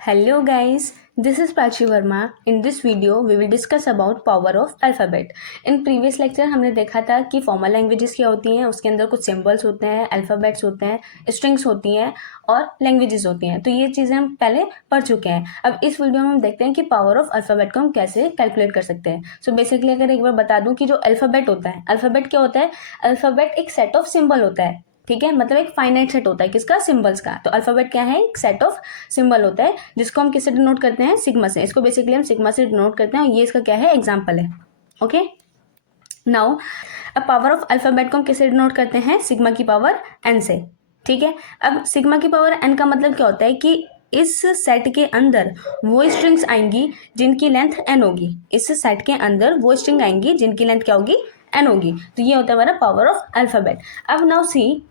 Hello guys, this is Prachi Verma. In this video, we will discuss about power of alphabet. In previous lecture हमने देखा था कि formal languages क्या होती हैं, उसके अंदर कुछ सिंबल्स होते हैं, अल्फ़ाबेट्स होते हैं, स्ट्रिंग्स होती हैं और लैंग्वेजेस होती हैं. तो ये चीज़ें हम पहले पढ़ चुके हैं. अब इस वीडियो में हम देखते हैं कि पावर ऑफ अल्फ़ाबेट को हम कैसे कैलकुलेट कर सकते हैं. सो बेसिकली अगर एक बार बता दूं कि जो अल्फ़ाबेट होता है, अल्फ़ाबेट क्या होता है? अल्फ़ाबेट एक सेट ऑफ सिंबल होता है. ठीक है, मतलब एक फाइनाइट सेट होता है किसका? सिंबल्स का. तो अल्फाबेट क्या है? एक सेट ऑफ सिंबल होता है जिसको हम किससे डिनोट करते हैं? सिग्मा से. इसको बेसिकली हम सिग्मा से डिनोट करते हैं और ये इसका क्या है? एग्जाम्पल है. ओके, नाउ अब पावर ऑफ अल्फाबेट को हम किससे डिनोट करते हैं? सिग्मा की पावर एन से. ठीक है, अब सिग्मा की पावर एन का मतलब क्या होता है कि इस सेट के अंदर वो स्ट्रिंग्स आएंगी जिनकी लेंथ एन होगी. इस सेट के अंदर वो स्ट्रिंग आएंगी जिनकी लेंथ क्या होगी? एन होगी. तो ये होता है हमारा पावर ऑफ अल्फाबेट. अब नाउ सी,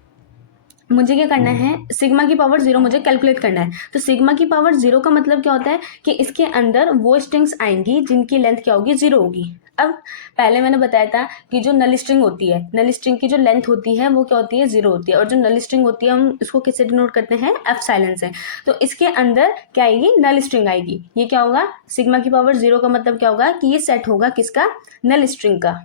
मुझे क्या करना है? सिग्मा की पावर जीरो मुझे कैलकुलेट करना है. तो सिग्मा की पावर जीरो का मतलब क्या होता है कि इसके अंदर वो स्ट्रिंग्स आएंगी जिनकी लेंथ क्या होगी? जीरो होगी. अब पहले मैंने बताया था कि जो नल स्ट्रिंग होती है, नल स्ट्रिंग की जो लेंथ होती है वो क्या होती है? जीरो होती है. और जो नल स्ट्रिंग होती है हम इसको किससे डिनोट करते हैं? एफ साइलेंस से. तो इसके अंदर क्या आएगी? नल स्ट्रिंग आएगी. ये क्या होगा? सिग्मा की पावर जीरो का मतलब क्या होगा कि ये सेट होगा किसका? नल स्ट्रिंग का.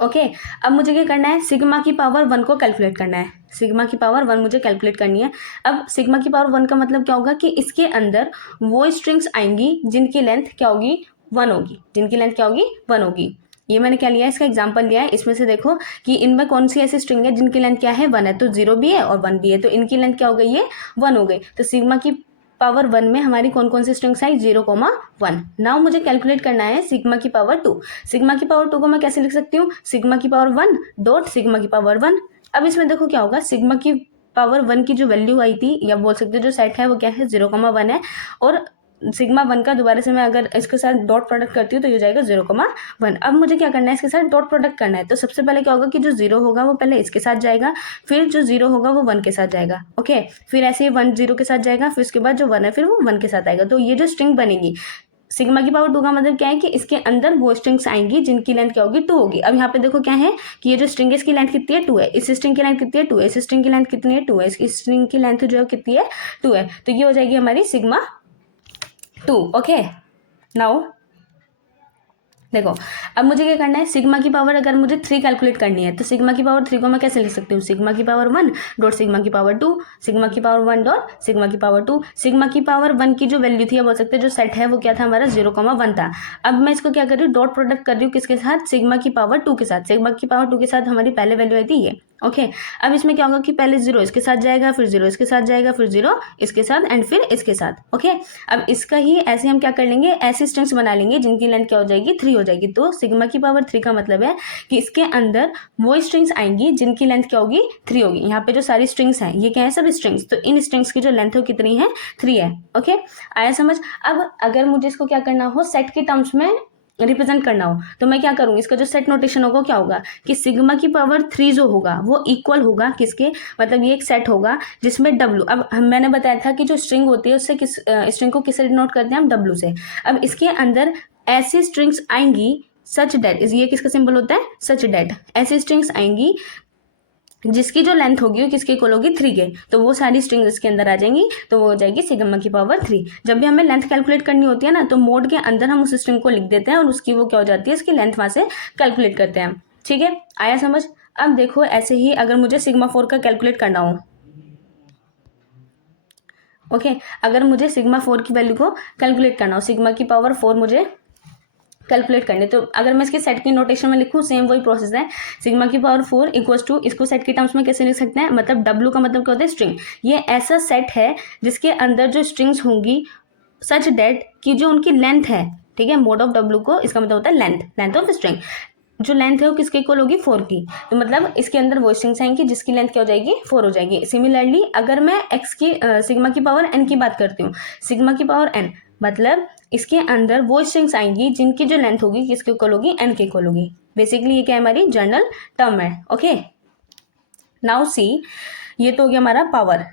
ओके, अब मुझे क्या करना है? सिग्मा की पावर वन को कैलकुलेट करना है. सिग्मा की पावर वन मुझे कैलकुलेट करनी है. अब सिग्मा की पावर वन का मतलब क्या होगा कि इसके अंदर वो स्ट्रिंग्स आएंगी जिनकी लेंथ क्या होगी? वन होगी. जिनकी लेंथ क्या होगी? वन होगी. ये मैंने क्या लिया है? इसका एग्जांपल लिया है. इसमें से देखो कि इनमें कौन सी ऐसी स्ट्रिंग है जिनकी लेंथ क्या है? वन है. तो जीरो भी है और वन भी है, तो इनकी लेंथ क्या हो गई है? वन हो गई. तो सिग्मा की पावर वन में हमारी कौन कौन सी स्ट्रिंग्स आई? 0,1. नाउ मुझे कैलकुलेट करना है सिग्मा की पावर टू. सिग्मा की पावर टू को मैं कैसे लिख सकती हूँ? सिग्मा की पावर वन डॉट सिग्मा की पावर वन. अब इसमें देखो क्या होगा? सिग्मा की पावर वन की जो वैल्यू आई थी, या बोल सकते हो जो सेट है वो क्या है? 0,1 है. और सिग्मा वन का दोबारा से मैं अगर इसके साथ डॉट प्रोडक्ट करती हूँ तो ये हो जाएगा 0,1. अब मुझे क्या करना है? इसके साथ डॉट प्रोडक्ट करना है. तो सबसे पहले क्या होगा कि जो जीरो होगा वो पहले इसके साथ जाएगा, फिर जो जीरो होगा वो वन के साथ जाएगा. ओके, फिर ऐसे ही वन जीरो के साथ जाएगा, फिर उसके बाद जो वन है फिर वो वन के साथ आएगा. तो ये जो स्ट्रिंग बनेगी सिग्मा की पावर टू का मतलब क्या है कि इसके अंदर वो स्ट्रिंग्स आएंगी जिनकी लेंथ क्या होगी? टू होगी. अब यहाँ पे देखो क्या है कि ये जो स्ट्रिंग है इसकी लेंथ कितनी है? टू है. इस स्ट्रिंग की लेंथ कितनी है? टू है. इस स्ट्रिंग की लेंथ कितनी है? टू है. इस स्ट्रिंग की लेंथ जो है कितनी है? टू है. तो ये हो जाएगी हमारी सिग्मा टू. ओके, नाउ देखो, अब मुझे क्या करना है? सिग्मा की पावर अगर मुझे थ्री कैलकुलेट करनी है तो सिग्मा की पावर थ्री को मैं कैसे लिख सकती हूँ? सिग्मा की पावर वन डॉट सिग्मा की पावर टू. सिग्मा की पावर वन डॉट सिग्मा की पावर टू. सिग्मा की पावर वन की जो वैल्यू थी, बोल सकते हैं जो सेट है वो क्या था हमारा? 0,1 था. अब मैं इसको क्या कर रही हूँ? डॉट प्रोडक्ट कर रही हूँ किसके साथ? सिग्मा की पावर टू के साथ. सिग्मा की पावर टू के साथ हमारी पहले वैल्यू आई थी ये. ओके, अब इसमें क्या होगा कि पहले जीरो इसके साथ जाएगा, फिर जीरो इसके साथ जाएगा, फिर जीरो इसके साथ एंड फिर इसके साथ. ओके, अब इसका ही ऐसे हम क्या कर लेंगे? ऐसे स्ट्रिंग्स बना लेंगे जिनकी लेंथ क्या हो जाएगी? थ्री हो जाएगी. तो सिग्मा की पावर थ्री का मतलब है कि इसके अंदर वो स्ट्रिंग्स आएंगी जिनकी लेंथ क्या होगी? थ्री होगी. यहाँ पे जो सारी स्ट्रिंग्स हैं ये क्या है? सब स्ट्रिंग्स. तो इन स्ट्रिंग्स की जो लेंथ है वो कितनी है? थ्री है. ओके, आया समझ? अब अगर मुझे इसको क्या करना हो? सेट के टर्म्स में रिप्रेजेंट करना हो तो मैं क्या करूंगी? इसका जो सेट नोटेशन होगा क्या होगा कि सिग्मा की पावर थ्री जो होगा वो इक्वल होगा किसके? मतलब ये एक सेट होगा जिसमें डब्ल्यू, अब मैंने बताया था कि जो स्ट्रिंग होती है उससे किस स्ट्रिंग को किससे डिनोट करते हैं हम? डब्ल्यू से. अब इसके अंदर ऐसी स्ट्रिंग्स आएंगी सच डेट, ये किसका सिंबल होता है? सच डेट. ऐसी स्ट्रिंग्स आएंगी जिसकी जो लेंथ होगी वो किसके इक्वल होगी? थ्री के. तो वो सारी स्ट्रिंग इसके अंदर आ जाएंगी, तो वो हो जाएगी सिग्मा की पावर थ्री. जब भी हमें लेंथ कैलकुलेट करनी होती है ना तो मोड के अंदर हम उस स्ट्रिंग को लिख देते हैं और उसकी वो क्या हो जाती है? इसकी लेंथ वहां से कैलकुलेट करते हैं. ठीक है, आया समझ? अब देखो ऐसे ही अगर मुझे सिग्मा फोर का कैलकुलेट करना हो, ओके, अगर मुझे सिग्मा फोर की वैल्यू को कैलकुलेट करना हो, सिग्मा की पावर फोर मुझे कैलकुलेट करनी, तो अगर मैं इसके सेट की नोटेशन में लिखूँ सेम वही प्रोसेस है. सिग्मा की पावर फोर इक्वल्स टू, इसको सेट के टर्म्स में कैसे लिख सकते हैं? मतलब डब्ल्यू का मतलब क्या होता है? स्ट्रिंग. ये ऐसा सेट है जिसके अंदर जो स्ट्रिंग्स होंगी सच डेट की जो उनकी लेंथ है, ठीक है, मोड ऑफ डब्ल्यू को इसका मतलब होता है लेंथ, लेंथ ऑफ स्ट्रिंग. जो लेंथ है वो किसके इक्वल होगी? फोर की. तो मतलब इसके अंदर वो स्ट्रिंग्स आएंगी जिसकी लेंथ क्या हो जाएगी? फोर हो जाएगी. सिमिलरली अगर मैं एक्स की सिग्मा की पावर एन की बात करती हूँ, सिग्मा की पावर एन मतलब इसके अंदर वो स्ट्रिंग्स आएंगी जिनकी जो लेंथ होगी किसके इक्वल होगी? एन के इक्वल होगी. बेसिकली ये क्या है? हमारी जनरल टर्म है. ओके, नाउ सी, ये तो हो गया हमारा पावर.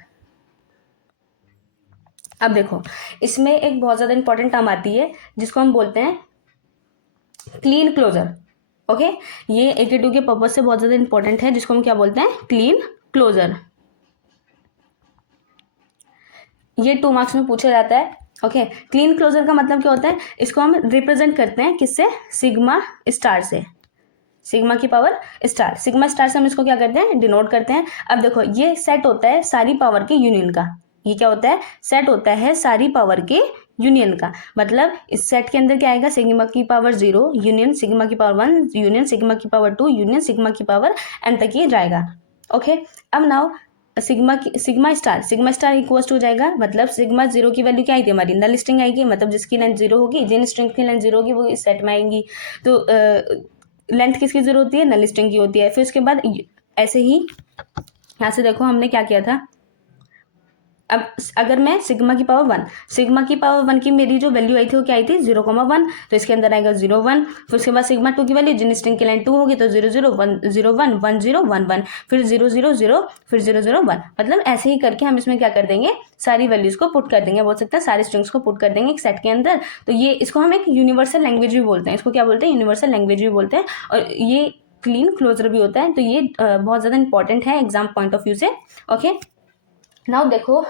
अब देखो इसमें एक बहुत ज्यादा इंपॉर्टेंट टर्म आती है जिसको हम बोलते हैं क्लीन क्लोजर. ओके, ये 82 के पर्पज से बहुत ज्यादा इंपॉर्टेंट है जिसको हम क्या बोलते हैं? Clean closure. ये 2 मार्क्स में पूछा जाता है। ओके, क्लीन क्लोजर का मतलब क्या होता है, इसको हम रिप्रेजेंट करते हैं किससे, सिग्मा स्टार से, सिग्मा की पावर स्टार, सिग्मा स्टार से हम इसको क्या करते हैं, डिनोट करते हैं। अब देखो ये सेट होता है सारी पावर के यूनियन का, ये क्या होता है, सेट होता है सारी पावर के यूनियन का। मतलब इस सेट के अंदर क्या आएगा, सिग्मा की पावर 0 यूनियन सिग्मा की पावर 1 यूनियन सिग्मा की पावर 2 यूनियन सिग्मा की पावर n तक ये जाएगा। ओके, अब now sigma star equal to हो जाएगा, मतलब सिग्मा 0 की वैल्यू क्या आई थी हमारी, नल स्ट्रिंग आएगी, मतलब जिसकी लेंथ 0 होगी, जिन स्ट्रिंग की लेंथ 0 होगी वो इस सेट में आएंगी। तो लेंथ किसकी जरूरत होती है, नल स्ट्रिंग की होती है। फिर उसके बाद ऐसे ही यहाँ से देखो हमने क्या किया था, अब अगर मैं सिग्मा की पावर 1 की मेरी जो वैल्यू आई थी वो क्या आई थी, 0,1, तो इसके अंदर आएगा 0 1। फिर उसके बाद सिग्मा 2 की वैल्यू, जिन स्ट्रिंग की लाइन 2 होगी तो 0 0 1 0 1 1 0 1 1, फिर 0 0 0 फिर 0 0 1। मतलब ऐसे ही करके हम इसमें क्या कर देंगे, सारी वैल्यूज को पुट कर देंगे, बोल सकते हैं सारी स्ट्रिंग्स को पुट कर देंगे एक सेट के अंदर। तो ये इसको हम एक यूनिवर्सल लैंग्वेज भी बोलते हैं, इसको क्या बोलते हैं, यूनिवर्सल लैंग्वेज भी बोलते हैं। और ये क्लीन क्लोजर भी होता है, तो ये बहुत ज़्यादा इंपॉर्टेंट है एग्जाम पॉइंट ऑफ व्यू से। ओके, नाउ देखो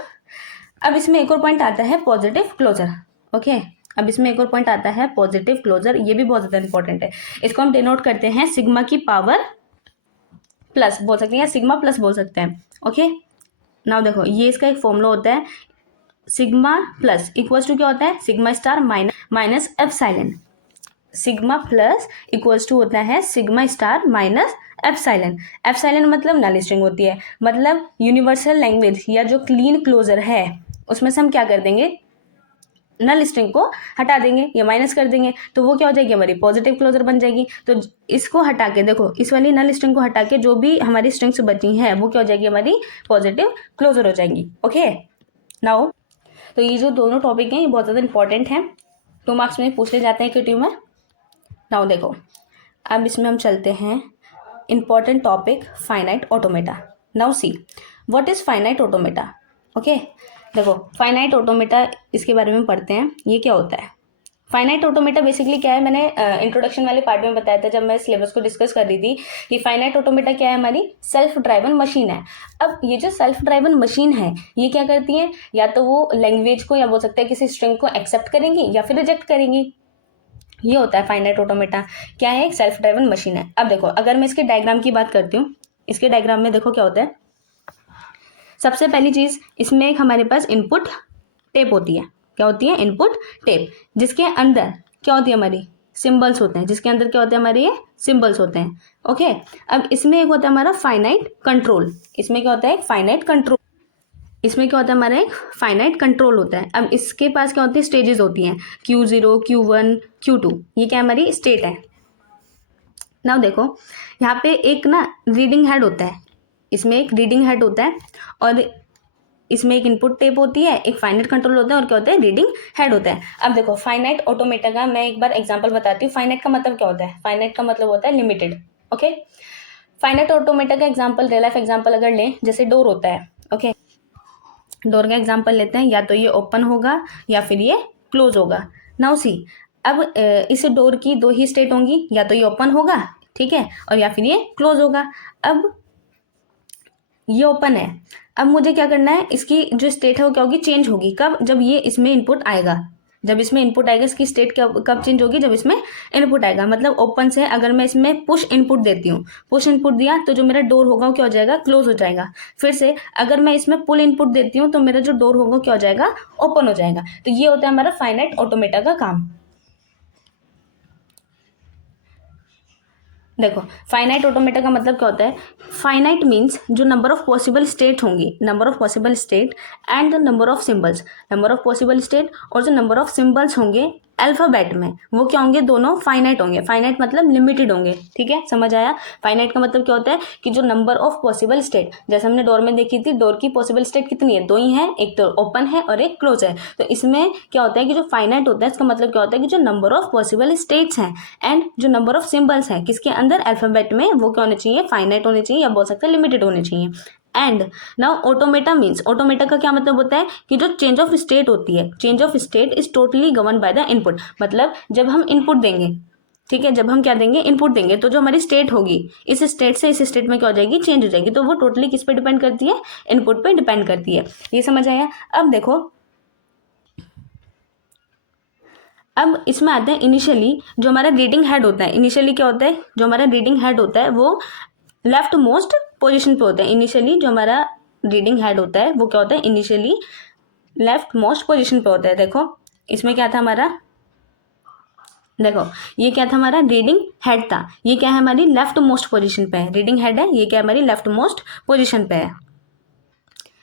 अब इसमें एक और पॉइंट आता है पॉजिटिव क्लोजर। ओके, अब इसमें एक और पॉइंट आता है पॉजिटिव क्लोजर, ये भी बहुत ज़्यादा इंपॉर्टेंट है। इसको हम डिनोट करते हैं सिग्मा की पावर प्लस बोल सकते हैं, या सिग्मा प्लस बोल सकते हैं। ओके, नाउ देखो ये इसका एक फॉर्मूला होता है, सिग्मा प्लस इक्वल्स टू क्या होता है, sigma star minus epsilon. Sigma plus equals to होता है sigma star minus epsilon. Epsilon मतलब नल स्ट्रिंग होती है, मतलब यूनिवर्सल लैंग्वेज या जो क्लीन क्लोजर है उसमें से हम क्या कर देंगे, नल स्ट्रिंग को हटा देंगे या माइनस कर देंगे, तो वो क्या हो जाएगी, हमारी पॉजिटिव क्लोजर बन जाएगी। तो इसको हटा के देखो, इस वाली नल स्ट्रिंग को हटा के जो भी हमारी स्ट्रिंग्स बची हैं वो क्या हो जाएगी, हमारी पॉजिटिव क्लोजर हो जाएंगी। ओके, नाउ तो ये जो दोनों टॉपिक हैं ये बहुत ज़्यादा इंपॉर्टेंट हैं, 2 मार्क्स में पूछे जाते हैं क्यूटी में। नाउ देखो अब इसमें हम चलते हैं important topic finite automata. Now see what is finite automata. Okay, देखो फाइनाइट ऑटोमेटा इसके बारे में पढ़ते हैं, ये क्या होता है। फाइनाइट ऑटोमेटा बेसिकली क्या है, मैंने इंट्रोडक्शन वाले पार्ट में बताया था जब मैं सिलेबस को डिस्कस कर रही थी कि फाइनाइट ऑटोमेटा क्या है, हमारी सेल्फ ड्राइवन मशीन है। अब ये जो सेल्फ ड्राइवन मशीन है ये क्या करती है, या तो वो लैंग्वेज को या बोल सकते हैं किसी स्ट्रिंग को एक्सेप्ट करेंगी या फिर रिजेक्ट करेंगी, ये होता है फाइनाइट ऑटोमेटा। क्या है, एक सेल्फ ड्राइवन मशीन है। अब देखो अगर मैं इसके डायग्राम की बात करती हूँ, इसके डायग्राम में देखो क्या होता है, सबसे पहली चीज इसमें एक हमारे पास इनपुट टेप होती है। क्या होती है, इनपुट टेप, जिसके अंदर क्या होती है, हमारी सिंबल्स होते हैं, जिसके अंदर क्या होते हैं, हमारे ये सिंबल्स होते हैं। ओके, अब इसमें एक होता है हमारा फाइनाइट कंट्रोल, इसमें क्या होता है, एक फाइनाइट कंट्रोल, इसमें क्या होता है, हमारा एक फाइनाइट कंट्रोल होता है। अब इसके पास क्या होती है, स्टेजेस होती हैं, Q0 Q1 Q2, ये क्या हमारी स्टेट है। नाउ देखो यहाँ पे एक ना रीडिंग हेड होता है, इसमें एक रीडिंग हेड होता है और इसमें एक इनपुट टेप होती है, एक फाइनाइट कंट्रोल होता है और क्या होता है, रीडिंग हेड होता है। अब देखो फाइनाइट ऑटोमेटा का मैं एक बार एग्जांपल बताती हूँ। फाइनाइट का मतलब क्या होता है, फाइनाइट का मतलब होता है लिमिटेड। ओके, फाइनाइट ऑटोमेटा का एग्जांपल, रियल लाइफ एग्जांपल अगर लें, जैसे डोर होता है। ओके, डोर का एग्जांपल लेते हैं, या तो ये ओपन होगा या फिर ये क्लोज होगा। नाउ सी अब इस डोर की 2 ही स्टेट होंगी, या तो ये ओपन होगा, ठीक है, और या फिर ये क्लोज होगा। अब ये ओपन है, अब मुझे क्या करना है, इसकी जो स्टेट है वो क्या होगी, चेंज होगी। कब, जब ये इसमें इनपुट आएगा, जब इसमें इनपुट आएगा इसकी स्टेट कब चेंज होगी, जब इसमें इनपुट आएगा। मतलब ओपन से अगर मैं इसमें पुश इनपुट देती हूँ, पुश इनपुट दिया तो जो मेरा डोर होगा वो क्या हो जाएगा, क्लोज हो जाएगा। फिर से अगर मैं इसमें पुल इनपुट देती हूँ तो मेरा जो डोर होगा क्या हो जाएगा, ओपन हो जाएगा। तो ये होता है हमारा फाइनाइट ऑटोमेटा का काम। देखो फाइनाइट ऑटोमेटा का मतलब क्या होता है, फाइनाइट मीन्स जो नंबर ऑफ पॉसिबल स्टेट होंगी, number of possible state and the number of symbols, number of possible state और जो नंबर ऑफ सिंबल्स होंगे अल्फाबेट में वो क्या होंगे, दोनों फाइनाइट होंगे। फाइनाइट मतलब लिमिटेड होंगे, ठीक है, समझ आया। फाइनाइट का मतलब क्या होता है कि जो नंबर ऑफ पॉसिबल स्टेट, जैसे हमने डोर में देखी थी, डोर की पॉसिबल स्टेट कितनी है, 2 ही है, एक तो ओपन है और एक क्लोज है। तो इसमें क्या होता है कि जो फाइनाइट होता है इसका मतलब क्या होता है कि जो नंबर ऑफ पॉसिबल स्टेट्स हैं एंड जो नंबर ऑफ सिंबल्स हैं किसके अंदर, अल्फाबेट में, वो क्या होने चाहिए, फाइनाइट होने चाहिए, या बोल सकते हैं लिमिटेड होने चाहिए। And now automata means, automata का क्या मतलब होता है कि जो चेंज ऑफ स्टेट होती है, change of state is totally govern by the input. मतलब जब हम इनपुट देंगे, ठीक है, जब हम क्या देंगे, इनपुट देंगे, तो जो हमारी स्टेट होगी इस स्टेट से इस स्टेट में क्या हो जाएगी, चेंज हो जाएगी। तो वो टोटली किस पे डिपेंड करती है, इनपुट पे डिपेंड करती है। ये समझ आया। अब देखो अब इसमें आते हैं इनिशियली जो हमारा रीडिंग हेड होता है। इनिशियली क्या होता है, जो हमारा रीडिंग हेड होता है वो लेफ्ट मोस्ट पोजिशन पे होता है। इनिशियली जो हमारा रीडिंग हेड होता है वो क्या होता है, इनिशियली लेफ्ट मोस्ट पोजिशन पे होता है। देखो इसमें क्या था हमारा, देखो ये क्या था हमारा, रीडिंग हेड था, ये क्या है हमारी लेफ्ट मोस्ट पोजीशन पे है। रीडिंग हेड है, ये क्या है हमारी लेफ्ट मोस्ट पोजीशन पे है।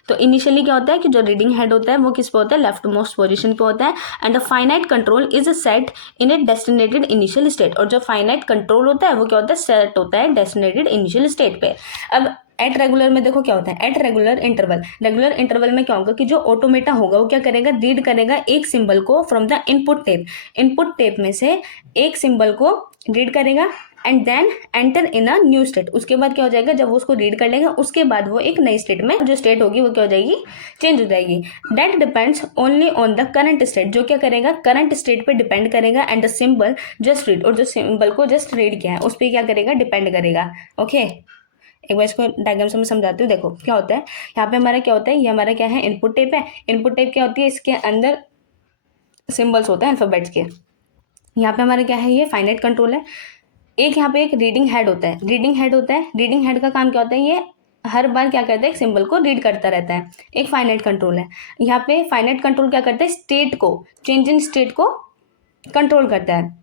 तो इनिशियली क्या होता है कि जो रीडिंग हेड होता है वो किस पे होता है, लेफ्ट मोस्ट पोजीशन पे होता है। And the finite control is set in A destinated initial state. और जो फाइनाइट कंट्रोल होता है वो क्या होता है, सेट होता है डेस्टिनेटेड इनिशियल स्टेट पे। अब एट रेगुलर में देखो क्या होता है, एट रेगुलर इंटरवल में क्या होगा कि जो ऑटोमेटा होगा वो क्या करेगा, रीड करेगा एक सिंबल को फ्रॉम द इनपुट टेप में से एक सिंबल को रीड करेगा and then enter in a new state. उसके बाद क्या हो जाएगा, जब वो उसको रीड कर लेगा उसके बाद वो एक नई स्टेट में, जो स्टेट होगी वो क्या हो जाएगी, चेंज हो जाएगी। That depends only on the current state. जो क्या करेगा, करंट स्टेट पे डिपेंड करेगा। And the symbol just read, और जो सिंबल को जस्ट रीड किया है उस पर क्या करेगा, डिपेंड करेगा। ओके एक बार इसको डायग्राम से मैं समझाती हूँ। देखो क्या होता है, यहाँ पे हमारा क्या होता है, ये हमारा क्या है, इनपुट टेप है। इनपुट टेप क्या होती है, इसके अंदर सिंबल्स होते हैं अल्फाबेट्स के। यहाँ पे हमारा क्या है, ये फाइनाइट कंट्रोल है। एक यहाँ पे एक रीडिंग हेड होता है। रीडिंग हेड का काम क्या होता है, ये हर बार क्या करता है, एक सिंबल को रीड करता रहता है। एक फाइनाइट कंट्रोल है। यहाँ पे फाइनाइट कंट्रोल क्या करता है, स्टेट को, चेंज इन स्टेट को कंट्रोल करता है।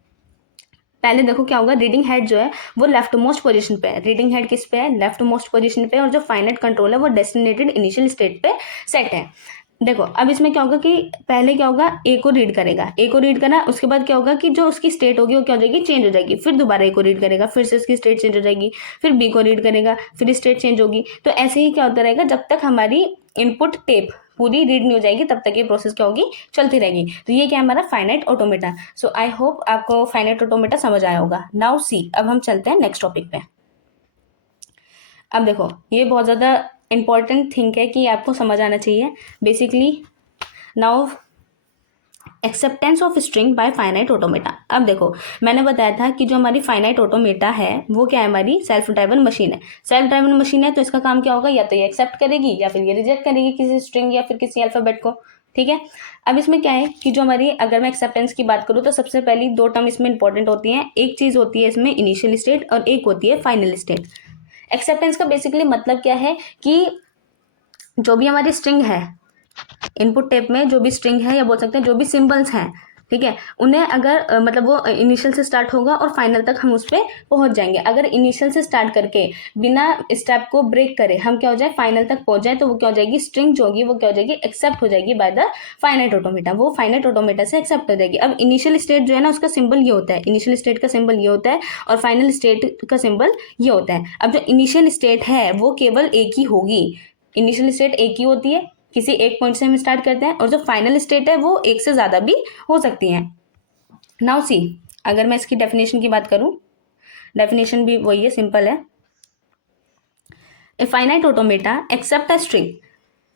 पहले देखो क्या होगा, रीडिंग हेड जो है वो लेफ्ट मोस्ट पोजीशन पे है। रीडिंग हेड किस पे है, लेफ्ट मोस्ट पोजीशन पे है। और जो फाइनाइट कंट्रोल है वो डेस्टिनेटेड इनिशियल स्टेट पे सेट है। देखो अब इसमें क्या होगा कि पहले क्या होगा, ए को रीड करेगा, ए को रीड करना, उसके बाद क्या होगा कि जो उसकी स्टेट होगी वो क्या हो जाएगी, चेंज हो जाएगी। फिर दोबारा ए को रीड करेगा, फिर से उसकी स्टेट चेंज हो जाएगी। फिर बी को रीड करेगा, फिर स्टेट चेंज होगी। तो ऐसे ही क्या होता रहेगा, जब तक हमारी इनपुट टेप पूरी रीड नहीं हो जाएगी तब तक ये प्रोसेस क्या होगी, चलती रहेगी। तो ये क्या है हमारा finite automata. So I hope आपको फाइनाइट ऑटोमेटा समझ आया होगा। नाउ सी, अब हम चलते हैं नेक्स्ट टॉपिक पे। अब देखो ये बहुत ज़्यादा इंपॉर्टेंट थिंग है कि आपको समझ आना चाहिए। Basically now acceptance of string by finite automata. अब देखो मैंने बताया था कि जो हमारी फाइनाइट ऑटोमेटा है वो क्या है, हमारी सेल्फ ड्राइवन मशीन है। सेल्फ ड्राइवन मशीन है तो इसका काम क्या होगा, या तो ये एक्सेप्ट करेगी या फिर ये रिजेक्ट करेगी किसी स्ट्रिंग या फिर किसी अल्फाबेट को। ठीक है, अब इसमें क्या है कि जो हमारी, अगर मैं एक्सेप्टेंस की बात करूँ तो सबसे पहली दो टर्म इसमें इंपॉर्टेंट होती हैं। एक चीज़ होती है इसमें इनिशियल स्टेट और एक होती है फाइनल स्टेट। एक्सेप्टेंस का बेसिकली मतलब क्या है कि जो भी हमारी स्ट्रिंग है, इनपुट टेप में जो भी स्ट्रिंग है या बोल सकते हैं जो भी सिंबल्स हैं, ठीक है, उन्हें अगर मतलब वो इनिशियल से स्टार्ट होगा और फाइनल तक हम उस पर पहुंच जाएंगे। अगर इनिशियल से स्टार्ट करके बिना स्टेप को ब्रेक करे हम क्या हो जाए, फाइनल तक पहुंच जाए, तो वो क्या हो जाएगी, स्ट्रिंग जो होगी वो क्या हो जाएगी, एक्सेप्ट हो जाएगी बाय द फाइनाइट ऑटोमेटा। वो फाइनाइट ऑटोमेटा से एक्सेप्ट हो जाएगी। अब इनिशियल स्टेट जो है ना उसका सिंबल ये होता है, इनिशियल स्टेट का सिंबल ये होता है और फाइनल स्टेट का सिंबल ये होता है। अब जो इनिशियल स्टेट है वो केवल एक ही होगी। इनिशियल स्टेट एक ही होती है, किसी एक पॉइंट से हम स्टार्ट करते हैं। और जो फाइनल स्टेट है वो एक से ज़्यादा भी हो सकती हैं। नाउ सी, अगर मैं इसकी डेफिनेशन की बात करूं, डेफिनेशन भी वही है, सिंपल है। A finite automata accept a string.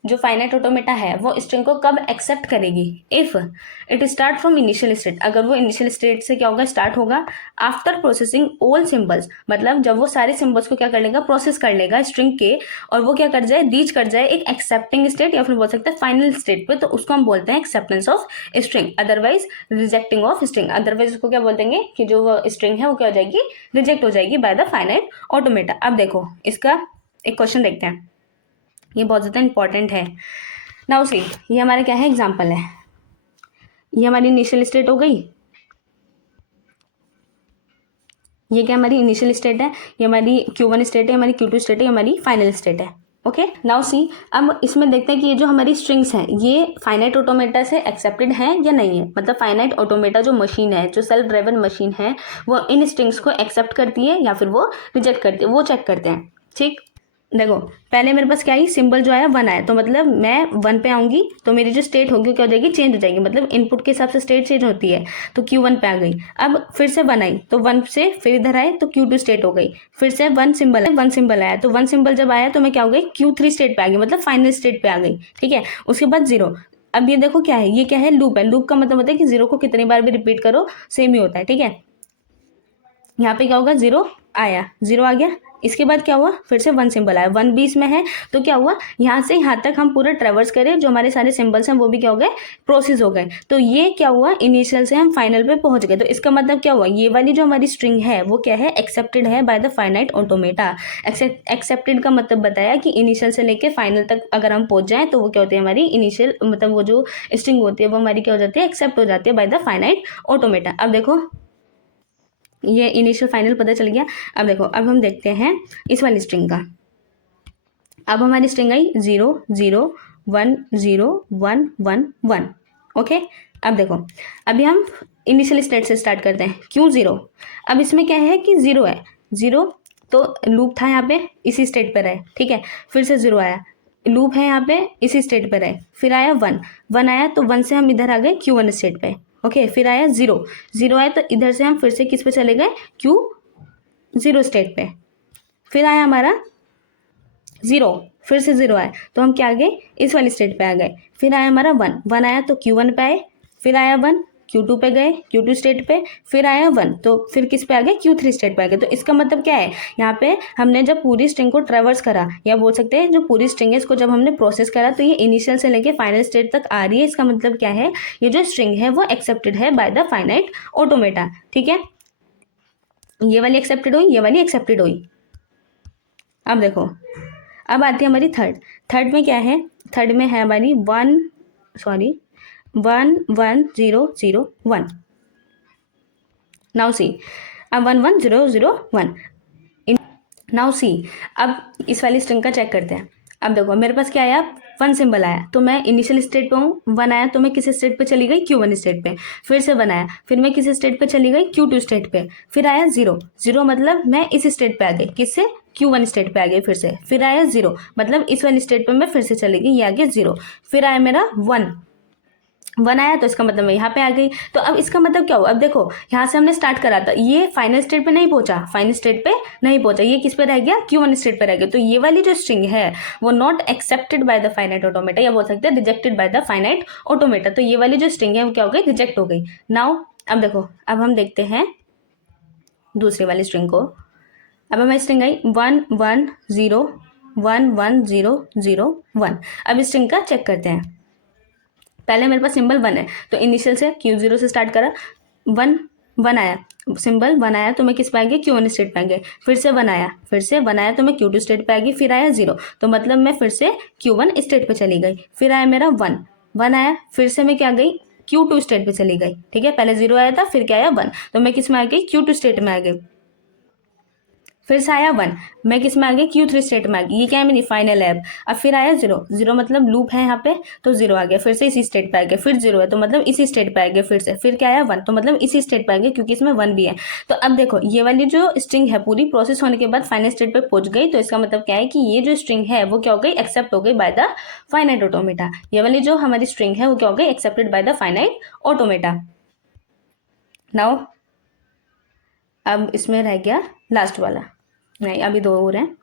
जो फाइनाइट ऑटोमेटा है वो स्ट्रिंग को कब एक्सेप्ट करेगी, if it start from initial state. अगर वो इनिशियल स्टेट से क्या होगा, स्टार्ट होगा। आफ्टर प्रोसेसिंग ऑल सिंबल्स, मतलब जब वो सारे सिंबल्स को क्या कर लेगा, प्रोसेस कर लेगा स्ट्रिंग के, और वो क्या कर जाए, रीच कर जाए एक एक्सेप्टिंग स्टेट या फिर बोल सकते हैं फाइनल स्टेट पे, तो उसको हम बोलते हैं acceptance of string, otherwise rejecting of string. Otherwise उसको क्या बोल देंगे कि जो वो स्ट्रिंग है वो क्या हो जाएगी, रिजेक्ट हो जाएगी बाय द फाइनाइट ऑटोमेटा। अब देखो इसका एक क्वेश्चन देखते हैं, ये बहुत ज़्यादा इंपॉर्टेंट है। नाउ सी, ये हमारा क्या है, एग्जाम्पल है। ये हमारी इनिशियल स्टेट हो गई, ये क्या हमारी इनिशियल स्टेट है, ये हमारी Q1 स्टेट है, हमारी Q2 स्टेट है, ये हमारी फाइनल स्टेट है। ओके, नाउ सी, अब इसमें देखते हैं कि ये जो हमारी स्ट्रिंग्स हैं ये फाइनाइट ऑटोमेटा से एक्सेप्टेड हैं या नहीं है। मतलब फाइनाइट ऑटोमेटा जो मशीन है, जो सेल्फ ड्राइवन मशीन है, वो इन स्ट्रिंग्स को एक्सेप्ट करती है या फिर वो रिजेक्ट करती है, वो चेक करते हैं। ठीक, देखो पहले मेरे पास क्या आई, सिंबल जो आया 1 आया, तो मतलब मैं 1 पे आऊँगी तो मेरी जो स्टेट होगी क्या हो जाएगी, चेंज हो जाएगी। मतलब इनपुट के हिसाब से स्टेट चेंज होती है। तो Q1 पे आ गई, अब फिर से 1 आई तो 1 से फिर इधर आए तो Q2 स्टेट हो गई। फिर से 1 सिंबल आया, तो 1 सिंबल जब आया तो मैं क्या हो गई, Q3 स्टेट पे आ गई, मतलब फाइनल स्टेट पे आ गई। ठीक है, उसके बाद 0। अब ये देखो क्या है, ये क्या है, लूप है। लूप का मतलब होता है कि 0 को कितनी बार भी रिपीट करो सेम ही होता है। ठीक है, यहाँ पे क्या होगा, 0 आया, 0 आ गया। इसके बाद क्या हुआ, फिर से 1 सिंबल आया, 1 भी इसमें है, तो क्या हुआ, यहाँ से यहाँ तक हम पूरा ट्रेवर्स करें, जो हमारे सारे सिंबल्स हैं वो भी क्या हो गए, प्रोसेस हो गए। तो ये क्या हुआ, इनिशियल से हम फाइनल पे पहुंच गए। तो इसका मतलब क्या हुआ, ये वाली जो हमारी स्ट्रिंग है वो क्या है, एक्सेप्टेड है by the finite automata. Accepted का मतलब बताया कि इनिशियल से लेके फाइनल तक अगर हम पहुंच जाएं तो वो क्या होती है, हमारी इनिशियल मतलब वो जो स्ट्रिंग होती है वो हमारी क्या हो जाती है, एक्सेप्ट हो जाती है बाय द फाइनाइट ऑटोमेटा। अब देखो ये इनिशियल फाइनल पता चल गया। अब देखो, अब हम देखते हैं इस वाली स्ट्रिंग का। अब हमारी स्ट्रिंग आई 0 0 1 0 1 1 1। ओके, अब देखो, अभी हम इनिशियल स्टेट से स्टार्ट करते हैं। क्यों 0, अब इसमें क्या है कि 0 है, 0 तो लूप था यहाँ पे, इसी स्टेट पर है, ठीक है। फिर से 0 आया, लूप है यहाँ पे, इसी स्टेट पर है। फिर आया 1 1 आया, तो 1 से हम इधर आ गए Q1 स्टेट पे। ओके, फिर आया 0 0 आया, तो इधर से हम फिर से किस पे चले गए, Q0 स्टेट पे। फिर आया हमारा 0, फिर से 0 आया, तो हम क्या आ गए, इस वाली स्टेट पे आ गए। फिर आया हमारा 1 1 आया, तो Q1 पे आए। फिर आया 1 Q2 पे गए, Q2 स्टेट पे। फिर आया 1, तो फिर किस पे आ गए, Q3 स्टेट पे आ गए। तो इसका मतलब क्या है, यहाँ पे हमने जब पूरी स्ट्रिंग को ट्रेवर्स करा, या बोल सकते हैं जो पूरी स्ट्रिंग है इसको जब हमने प्रोसेस करा, तो ये इनिशियल से लेके फाइनल स्टेट तक आ रही है। इसका मतलब क्या है, ये जो स्ट्रिंग है वो एक्सेप्टेड है बाय द फाइनाइट ऑटोमेटा, ठीक है। ये वाली एक्सेप्टेड हुई, ये वाली एक्सेप्टेड हुई। अब देखो, अब आती है हमारी थर्ड में क्या है, थर्ड में है हमारी 1 1 1 0 0 1। नाउ सी, अब 1 1 0 0 1। नाउ सी, अब इस वाली स्ट्रिंग का चेक करते हैं। अब देखो मेरे पास क्या आया, 1 सिंबल आया, तो मैं इनिशियल स्टेट पे हूँ। 1 आया तो मैं किस स्टेट पे चली गई, Q1 स्टेट पे। फिर से 1 आया, फिर मैं किस स्टेट पे चली गई, Q2 स्टेट पे। फिर आया 0 0, मतलब मैं इस स्टेट पे आ गई, किससे, Q1 स्टेट पे आ गई फिर से। फिर आया 0, मतलब इस वाली स्टेट पे मैं फिर से चली गई, ये आ गया 0। फिर आया मेरा 1 1 आया, तो इसका मतलब मैं यहाँ पे आ गई। तो अब इसका मतलब क्या हुआ, अब देखो यहाँ से हमने स्टार्ट करा था, ये फाइनल स्टेट पे नहीं पहुंचा, फाइनल स्टेट पे नहीं पहुंचा, ये किस पे रह गया, Q1 स्टेट पे रह गया। तो ये वाली जो स्ट्रिंग है वो not accepted by the finite automata, या बोल सकते हैं rejected by the finite automata. तो ये वाली जो स्ट्रिंग है वो क्या हो गई, रिजेक्ट हो गई। नाउ अब देखो, अब हम देखते हैं दूसरी वाली स्ट्रिंग को। अब हमारी स्ट्रिंग आई 1 1 0 1 1 0 0 1। अब इस स्ट्रिंग का चेक करते हैं। पहले मेरे पास सिंबल 1 है, तो इनिशियल से Q0 से स्टार्ट करा, 1 1 आया, सिंबल 1 आया तो मैं किस पे आ गई, Q1 स्टेट पे आ गई। फिर से 1 आया, फिर से 1 आया तो मैं Q2 स्टेट पे आ गई। फिर आया 0, तो मतलब मैं फिर से Q1 स्टेट पे चली गई। फिर आया मेरा 1 1 आया, फिर से मैं क्या गई, Q2 स्टेट पे चली गई, ठीक है। पहले 0 आया था, फिर क्या आया 1, तो मैं किस में आ गई, Q2 स्टेट में आ गई। फिर से आया 1, मैं किस में आ गई, Q3 स्टेट में आ गई, ये क्या है, मेरी फाइनल है। अब फिर आया 0 0, मतलब लूप है यहाँ पे, तो 0 आ गया, फिर से इसी स्टेट पे आ गया। फिर 0 है तो मतलब इसी स्टेट पे आ गया, फिर से। फिर क्या आया 1, तो मतलब इसी स्टेट पे आ गया, क्योंकि इसमें 1 भी है। तो अब देखो ये वाली जो स्ट्रिंग है पूरी प्रोसेस होने के बाद फाइनल स्टेट पे पहुंच गई। तो इसका मतलब क्या है कि ये जो स्ट्रिंग है वो क्या हो गई, एक्सेप्ट हो गई बाय द फाइनाइट ऑटोमेटा। ये वाली जो हमारी स्ट्रिंग है वो क्या हो गई, accepted by the finite automata. Now अब इसमें रह गया लास्ट वाला, नहीं अभी 2 और हैं।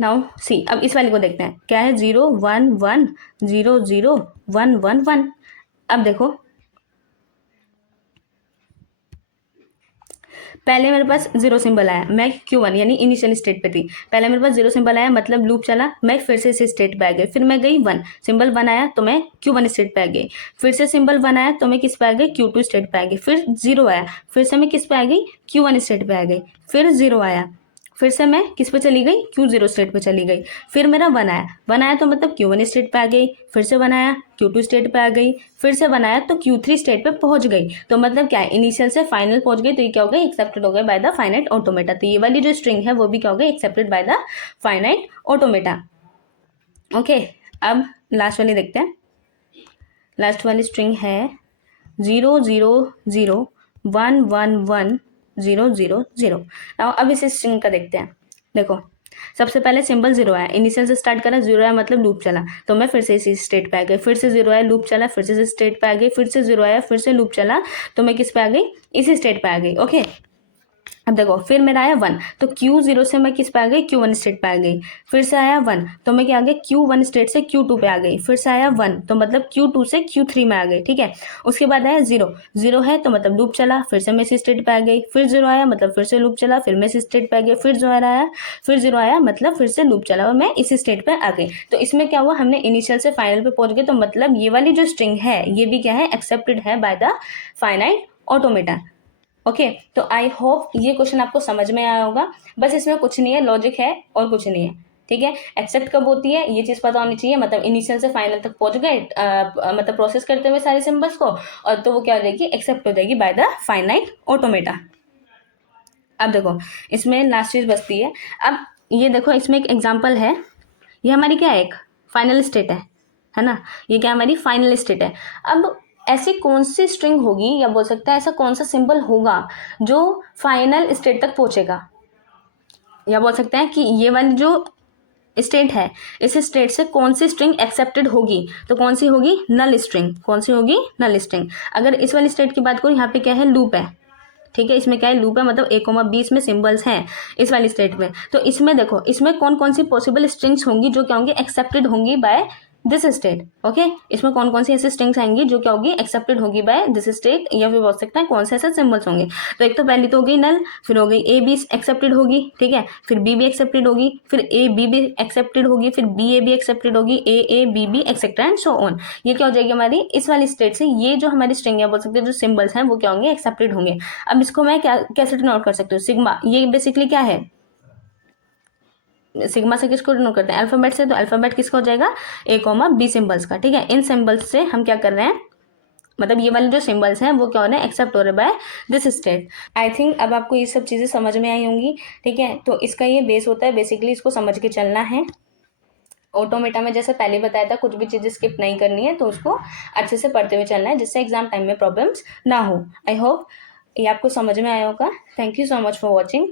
नाउ सी, अब इस वाली को देखते हैं, क्या है, 0 1 1 0 0 1 1 1। अब देखो पहले मेरे पास 0 सिंबल आया, मैं Q1 यानी इनिशियल स्टेट पे थी। पहले मेरे पास 0 सिंबल आया, मतलब लूप चला, मैं फिर से इस स्टेट पे आ गई। फिर मैं गई 1 सिंबल 1 आया तो मैं Q1 स्टेट पे आ गई। फिर से सिंबल 1 आया तो मैं किस पे आ गई, Q2 स्टेट पे आ गई। फिर 0 आया, फिर से मैं किस पे आ गई, Q1 स्टेट पे आ गई। फिर 0 आया, फिर से मैं किस पे चली गई, Q0 स्टेट पे चली गई। फिर मेरा 1 आया, 1 आया तो मतलब Q1 स्टेट पे आ गई। फिर से 1 आया, Q2 स्टेट पे आ गई। फिर से 1 आया तो Q3 स्टेट पे पहुंच गई। तो मतलब क्या है, इनिशियल से फाइनल पहुंच गई, तो ये क्या हो गई, एक्सेप्टेड हो गई बाय द फाइनाइट ऑटोमेटा। तो ये वाली जो स्ट्रिंग है वो भी क्या हो गई, accepted by the finite automata. Okay, अब लास्ट वाली देखते हैं। लास्ट वाली स्ट्रिंग है 0 0 0 1 1 1 0 0 0। अब इस स्ट्रिंग का देखते हैं। देखो सबसे पहले सिंबल 0 आया, इनिशियल से स्टार्ट करा, 0 आया मतलब लूप चला, तो मैं फिर से इसी स्टेट पे आ गई। फिर से 0 आया, लूप चला, फिर से स्टेट पे आ गई। फिर से 0 आया, फिर से लूप चला, तो मैं किस पे आ गई, इसी स्टेट पे आ गई। ओके, अब देखो फिर मेरा आया 1, तो Q0 से मैं किस पे आ गई, Q1 स्टेट पे आ गई। फिर से आया 1, तो मैं क्या आ गई, Q1 स्टेट से Q2 पे आ गई। फिर से आया 1, तो मतलब Q2 से Q3 में आ गई, ठीक है। उसके बाद आया 0, 0 है तो मतलब लूप चला, फिर से मैं इसी स्टेट पे आ गई। फिर 0 आया मतलब फिर से लूप चला, फिर मैं इसी स्टेट पे आ गई। फिर 0 आया, फिर 0 आया मतलब फिर से लूप चला और मैं इसी स्टेट पे आ गई। तो इसमें क्या हुआ, हमने इनिशियल से फाइनल पे पहुंच गए, तो मतलब ये वाली जो स्ट्रिंग है ये भी क्या है, एक्सेप्टेड है by the finite automata. Okay, तो आई होप ये क्वेश्चन आपको समझ में आया होगा। बस इसमें कुछ नहीं है, लॉजिक है और कुछ नहीं है, ठीक है। एक्सेप्ट कब होती है ये चीज़ पता होनी चाहिए, मतलब इनिशियल से फाइनल तक पहुंच गए, मतलब प्रोसेस करते हुए सारे सिंबल्स को, और तो वो क्या हो जाएगी, एक्सेप्ट हो जाएगी बाय द फाइनाइट ऑटोमेटा। अब देखो इसमें लास्ट चीज़ बचती है। अब ये देखो इसमें एक एग्जाम्पल है, ये हमारी क्या है, एक फाइनल स्टेट है ना। ये क्या हमारी फाइनल स्टेट है। अब ऐसी कौन सी स्ट्रिंग होगी, या बोल सकते हैं ऐसा कौन सा सिंबल होगा जो फाइनल स्टेट तक पहुंचेगा, या बोल सकते हैं कि ये वाली जो स्टेट है, इस स्टेट से कौन सी स्ट्रिंग एक्सेप्टेड होगी, तो कौन सी होगी, नल स्ट्रिंग। कौन सी होगी, नल स्ट्रिंग। अगर इस वाली स्टेट की बात करूँ, यहाँ पे क्या है, लूप है, ठीक है। इसमें क्या है, लूप है, मतलब 1,20 में सिंबल्स हैं इस वाली स्टेट में। तो इसमें देखो इसमें कौन कौन सी पॉसिबल स्ट्रिंग्स होंगी जो क्या होंगी, एक्सेप्टेड होंगी बाय दिस स्टेट। ओके, इसमें कौन कौन सी ऐसी स्ट्रिंग्स आएंगी जो क्या होगी, एक्सेप्टेड होगी बाय दिस स्टेट, या फिर बोल सकते हैं कौन से ऐसे सिंबल्स होंगे। तो एक तो पहली तो हो गई नल, फिर हो गई ए बी एक्सेप्टेड होगी, ठीक है। फिर बी भी एक्सेप्टेड होगी, फिर ए बी भी एक्सेप्टेड होगी, फिर बी ए भी एक्सेप्टेड होगी, a b b etcetera and so on. ये क्या हो जाएगी हमारी इस वाली स्टेट से, ये जो हमारी स्ट्रिंग है बोल सकते हैं, जो सिंबल्स हैं वो क्या होंगे, एक्सेप्टेड होंगे। अब इसको मैं क्या कैसे डिनोट कर सकती हूँ, सिग्मा। ये बेसिकली क्या है, सिग्मा से किसको डिनोट करते हैं, अल्फाबेट से। तो अल्फाबेट किसका हो जाएगा, A, B सिंबल्स का, ठीक है। इन सिंबल्स से हम क्या कर रहे हैं, मतलब ये वाले जो सिंबल्स हैं वो क्या हो रहे हैं, एक्सेप्ट हो रहे by this state. I think अब आपको ये सब चीज़ें समझ में आई होंगी, ठीक है। तो इसका ये बेस होता है, बेसिकली इसको समझ के चलना है। ऑटोमेटा में जैसे पहले बताया था, कुछ भी चीज़ें स्किप नहीं करनी है, तो उसको अच्छे से पढ़ते हुए चलना है, जिससे एग्जाम टाइम में प्रॉब्लम्स ना हो। आई होप ये आपको समझ में आया होगा। Thank you so much for watching.